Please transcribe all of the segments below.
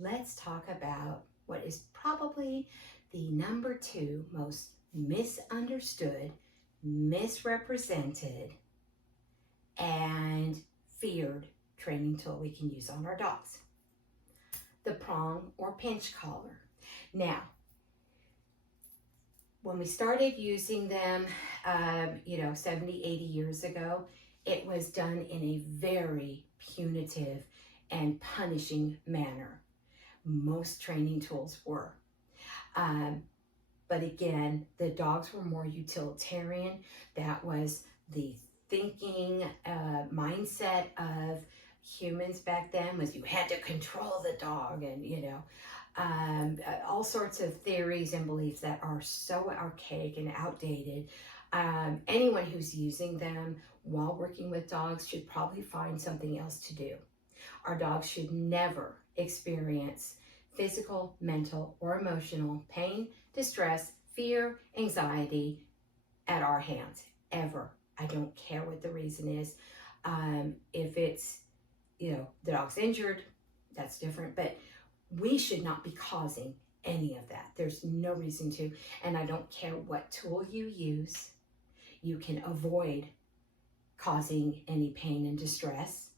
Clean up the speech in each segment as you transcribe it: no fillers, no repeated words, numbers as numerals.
let's talk about what is probably the number two most misunderstood, misrepresented, and feared training tool we can use on our dogs, the prong or pinch collar. Now, when we started using them, 70, 80 years ago, it was done in a very punitive and punishing manner. Most training tools were. Um, but again, the dogs were more utilitarian. That was the thinking mindset of humans back then, was you had to control the dog, and all sorts of theories and beliefs that are so archaic and outdated. Anyone who's using them while working with dogs should probably find something else to do. Our dogs should never experience physical, mental, or emotional pain, distress, fear, anxiety at our hands, ever. I don't care what the reason is. If it's, the dog's injured, that's different, but we should not be causing any of that. There's no reason to, and I don't care what tool you use, you can avoid causing any pain and distress,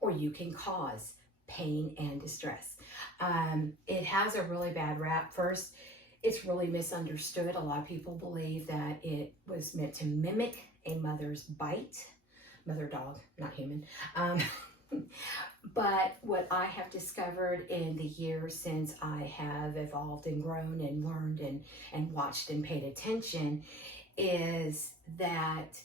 or you can cause pain and distress. It has a really bad rap. First, it's really misunderstood. A lot of people believe that it was meant to mimic a mother's bite, mother dog, not human. But what I have discovered in the years since I have evolved and grown and learned and watched and paid attention is that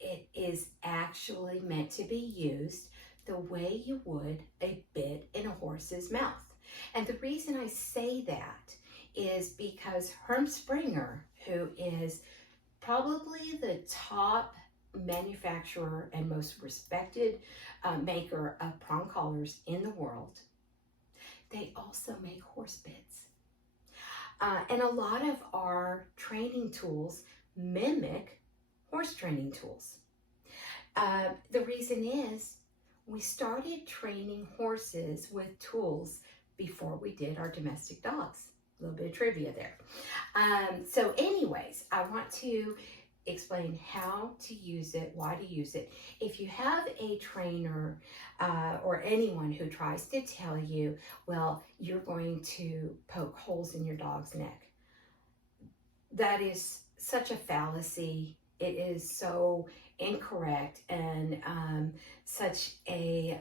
it is actually meant to be used the way you would a bit in a horse's mouth. And the reason I say that is because Herm Springer, who is probably the top manufacturer and most respected maker of prong collars in the world, they also make horse bits. And a lot of our training tools mimic horse training tools. The reason is we started training horses with tools before we did our domestic dogs. A little bit of trivia there. So anyways, I want to explain how to use it, why to use it. If you have a trainer or anyone who tries to tell you, well, you're going to poke holes in your dog's neck, that is such a fallacy. It is so incorrect and such a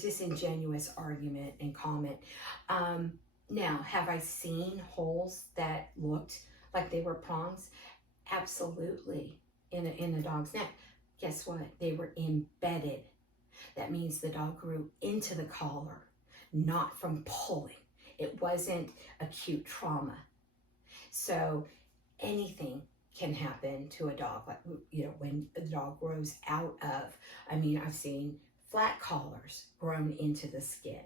disingenuous argument and comment. Now, have I seen holes that looked like they were prongs? Absolutely, in a dog's neck. Guess what? They were embedded. That means the dog grew into the collar, not from pulling. It wasn't acute trauma. So anything can happen to a dog, like, when the dog grows out of, I've seen flat collars grown into the skin.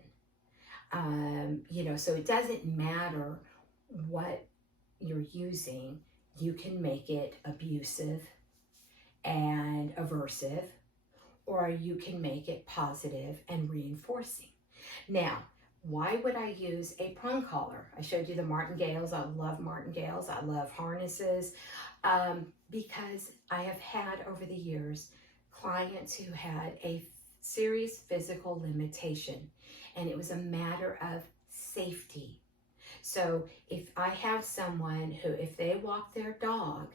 So it doesn't matter what you're using, you can make it abusive and aversive, or you can make it positive and reinforcing. Now, why would I use a prong collar? I showed you the martingales. I love martingales. I love harnesses because I have had over the years clients who had a serious physical limitation, and it was a matter of safety. So if I have someone who, if they walk their dog,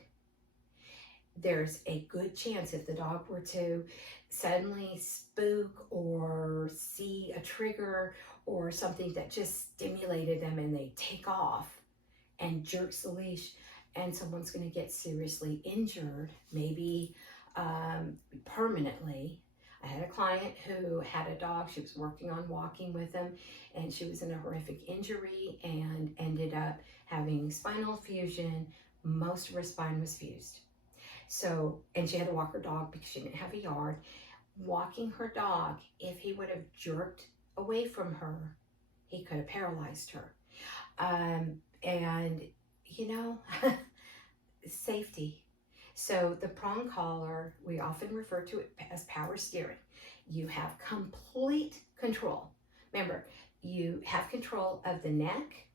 there's a good chance if the dog were to suddenly spook or see a trigger or something that just stimulated them and they take off and jerks the leash, and someone's going to get seriously injured, maybe permanently. I had a client who had a dog. She was working on walking with him, and she was in a horrific injury and ended up having spinal fusion. Most of her spine was fused. So, and she had to walk her dog because she didn't have a yard. Walking her dog, if he would have jerked away from her, he could have paralyzed her. Safety. So the prong collar, we often refer to it as power steering. You have complete control. Remember, you have control of the neck.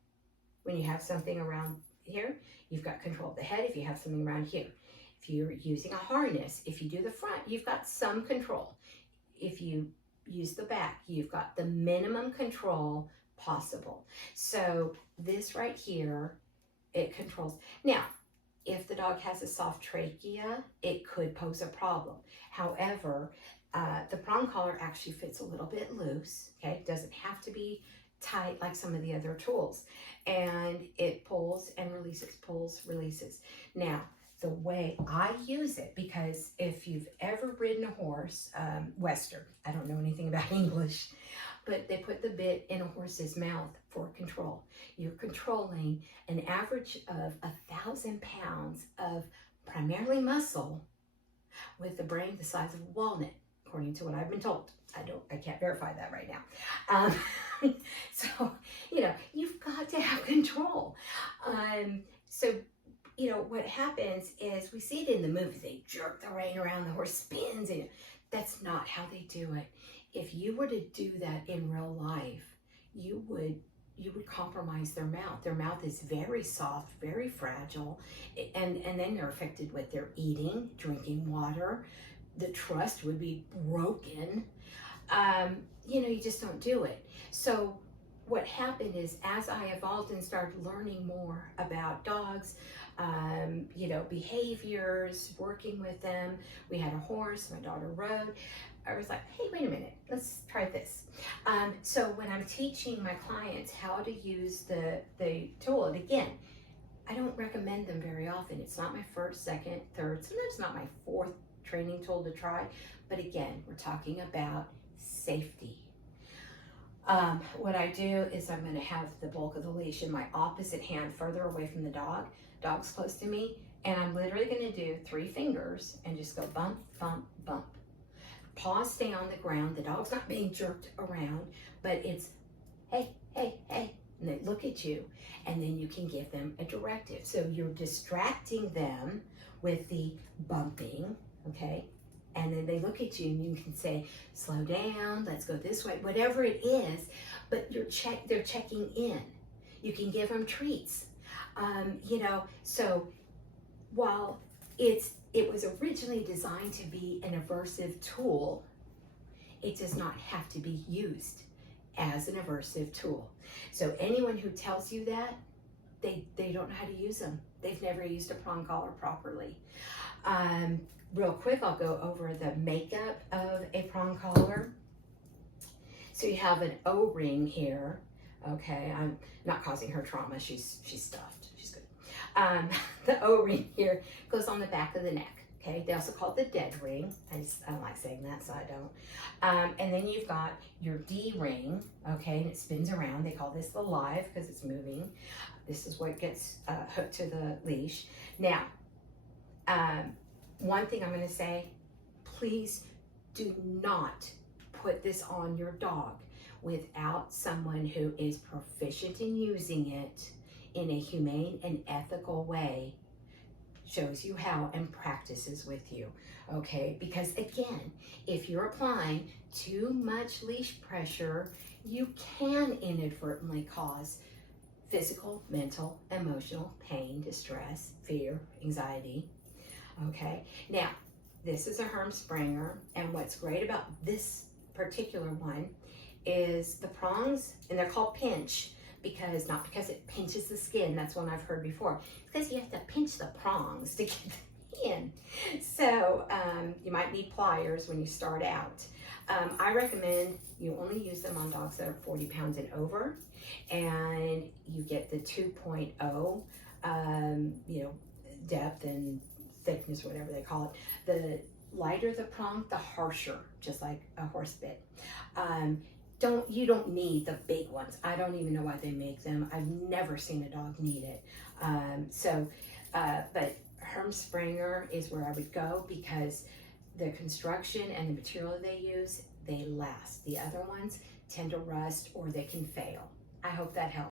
When you have something around here, you've got control of the head if you have something around here. If you're using a harness, if you do the front, you've got some control. If you use the back, you've got the minimum control possible. So this right here, it controls. Now, if the dog has a soft trachea, it could pose a problem. However, the prong collar actually fits a little bit loose, okay? It doesn't have to be tight like some of the other tools. And it pulls and releases, pulls, releases. Now, the way I use it, because if you've ever ridden a horse, Western, I don't know anything about English, but they put the bit in a horse's mouth for control. You're controlling an average of 1,000 pounds of primarily muscle with the brain the size of a walnut, according to what I've been told. I can't verify that right now. So, you've got to have control. So, what happens is we see it in the movies. They jerk the rein around, the horse spins. And that's not how they do it. If you were to do that in real life, you would compromise their mouth. Their mouth is very soft, very fragile, and then they're affected with their eating, drinking water. The trust would be broken. You just don't do it. So what happened is, as I evolved and started learning more about dogs, behaviors, working with them. We had a horse, my daughter rode. I was like, hey, wait a minute, let's try this. So when I'm teaching my clients how to use the tool, and again, I don't recommend them very often. It's not my first, second, third, sometimes not my fourth training tool to try. But again, we're talking about safety. What I do is I'm going to have the bulk of the leash in my opposite hand, further away from the dog. Dog's close to me, and I'm literally going to do 3 fingers and just go bump, bump, bump. Paws stay on the ground. The dog's not being jerked around, but it's hey, hey, hey, and they look at you, and then you can give them a directive. So you're distracting them with the bumping, okay? And then they look at you and you can say, slow down, let's go this way, whatever it is, but they're checking in. You can give them treats. So while it was originally designed to be an aversive tool, it does not have to be used as an aversive tool. So anyone who tells you that, they don't know how to use them. They've never used a prong collar properly. Real quick, I'll go over the makeup of a prong collar. So you have an O-ring here. Okay, I'm not causing her trauma. She's stuffed. She's good. The O-ring here goes on the back of the neck. Okay, they also call it the dead ring. I don't like saying that, so I don't. And then you've got your D-ring. Okay, and it spins around. They call this the live because it's moving. This is what gets hooked to the leash. Now, one thing I'm going to say, please do not put this on your dog without someone who is proficient in using it in a humane and ethical way, shows you how and practices with you, okay? Because again, if you're applying too much leash pressure, you can inadvertently cause physical, mental, emotional pain, distress, fear, anxiety. Okay, now this is a Hermsprenger, and what's great about this particular one is the prongs, and they're called pinch not because it pinches the skin. That's one I've heard before. It's because you have to pinch the prongs to get them in. So you might need pliers when you start out. I recommend you only use them on dogs that are 40 pounds and over, and you get the 2.0, depth and thickness, whatever they call it. The lighter the prong, the harsher, just like a horse bit. You don't need the big ones. I don't even know why they make them. I've never seen a dog need it. But Hermsprenger is where I would go because the construction and the material they use, they last. The other ones tend to rust or they can fail. I hope that helps.